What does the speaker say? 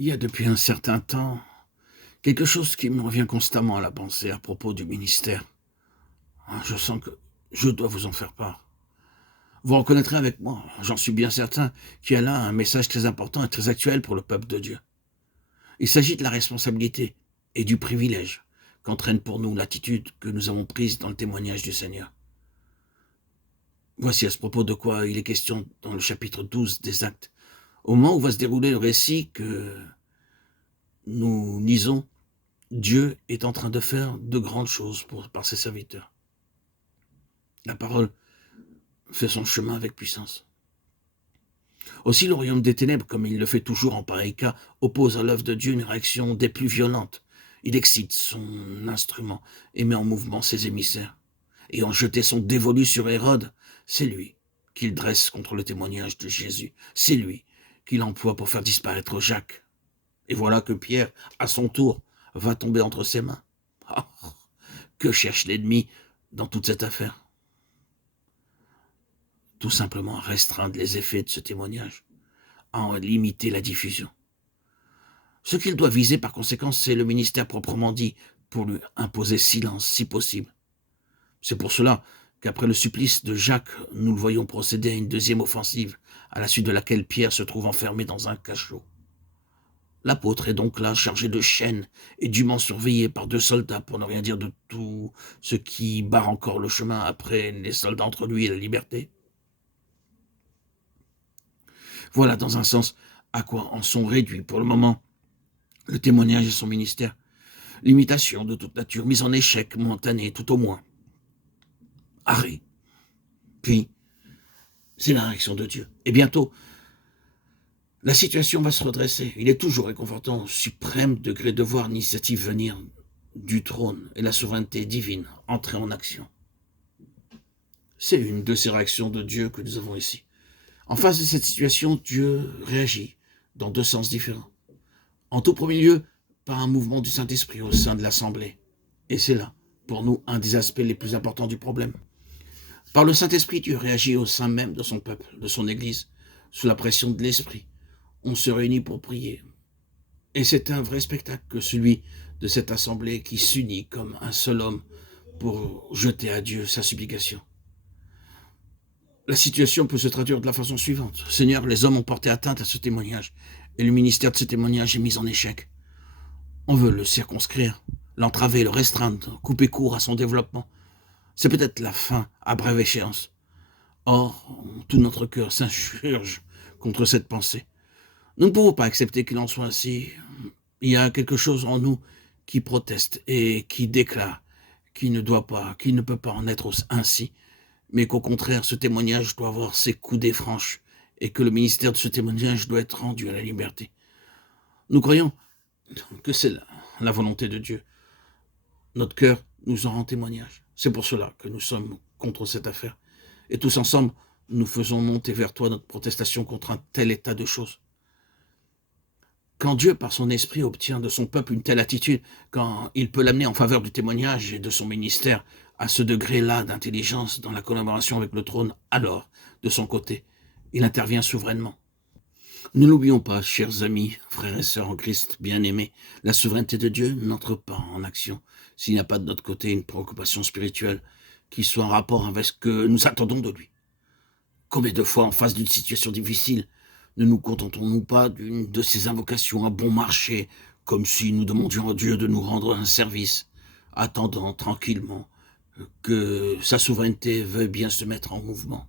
Il y a depuis un certain temps quelque chose qui me revient constamment à la pensée à propos du ministère. Je sens que je dois vous en faire part. Vous reconnaîtrez avec moi, j'en suis bien certain, qu'il y a là un message très important et très actuel pour le peuple de Dieu. Il s'agit de la responsabilité et du privilège qu'entraîne pour nous l'attitude que nous avons prise dans le témoignage du Seigneur. Voici à ce propos de quoi il est question dans le chapitre 12 des Actes. Au moment où va se dérouler le récit que nous lisons, Dieu est en train de faire de grandes choses par ses serviteurs. La parole fait son chemin avec puissance. Aussi le royaume des ténèbres, comme il le fait toujours en pareil cas, oppose à l'œuvre de Dieu une réaction des plus violentes. Il excite son instrument et met en mouvement ses émissaires. Ayant jeté son dévolu sur Hérode, c'est lui qu'il dresse contre le témoignage de Jésus. C'est lui qu'il emploie pour faire disparaître Jacques. Et voilà que Pierre, à son tour, va tomber entre ses mains. Oh, que cherche l'ennemi dans toute cette affaire? Tout simplement à restreindre les effets de ce témoignage, à en limiter la diffusion. Ce qu'il doit viser par conséquent, c'est le ministère proprement dit, pour lui imposer silence si possible. C'est pour cela qu'après le supplice de Jacques, nous le voyons procéder à une deuxième offensive, à la suite de laquelle Pierre se trouve enfermé dans un cachot. L'apôtre est donc là, chargé de chaînes et dûment surveillé par 2 soldats, pour ne rien dire de tout ce qui barre encore le chemin après les soldats entre lui et la liberté. Voilà, dans un sens, à quoi en sont réduits, pour le moment, le témoignage et son ministère. Limitation de toute nature, mise en échec momentanée, tout au moins. Arrêt. Puis, c'est la réaction de Dieu. Et bientôt, la situation va se redresser. Il est toujours réconfortant au suprême degré de voir l'initiative venir du trône et la souveraineté divine entrer en action. C'est une de ces réactions de Dieu que nous avons ici. En face de cette situation, Dieu réagit dans 2 sens différents. En tout premier lieu, par un mouvement du Saint-Esprit au sein de l'Assemblée. Et c'est là, pour nous, un des aspects les plus importants du problème. Par le Saint-Esprit, Dieu réagit au sein même de son peuple, de son Église, sous la pression de l'Esprit. On se réunit pour prier. Et c'est un vrai spectacle que celui de cette assemblée qui s'unit comme un seul homme pour jeter à Dieu sa supplication. La situation peut se traduire de la façon suivante. Seigneur, les hommes ont porté atteinte à ce témoignage, et le ministère de ce témoignage est mis en échec. On veut le circonscrire, l'entraver, le restreindre, couper court à son développement. C'est peut-être la fin à brève échéance. Or, tout notre cœur s'insurge contre cette pensée. Nous ne pouvons pas accepter qu'il en soit ainsi. Il y a quelque chose en nous qui proteste et qui déclare qu'il ne doit pas, qu'il ne peut pas en être ainsi, mais qu'au contraire, ce témoignage doit avoir ses coudées franches et que le ministère de ce témoignage doit être rendu à la liberté. Nous croyons que c'est la volonté de Dieu. Notre cœur nous en rend témoignage. C'est pour cela que nous sommes contre cette affaire. Et tous ensemble, nous faisons monter vers toi notre protestation contre un tel état de choses. Quand Dieu, par son esprit, obtient de son peuple une telle attitude, quand il peut l'amener en faveur du témoignage et de son ministère à ce degré-là d'intelligence dans la collaboration avec le trône, alors, de son côté, il intervient souverainement. Ne l'oublions pas, chers amis, frères et sœurs en Christ, bien-aimés, la souveraineté de Dieu n'entre pas en action s'il n'y a pas de notre côté une préoccupation spirituelle qui soit en rapport avec ce que nous attendons de lui. Combien de fois, en face d'une situation difficile, ne nous contentons-nous pas d'une de ces invocations à bon marché, comme si nous demandions à Dieu de nous rendre un service, attendant tranquillement que sa souveraineté veuille bien se mettre en mouvement?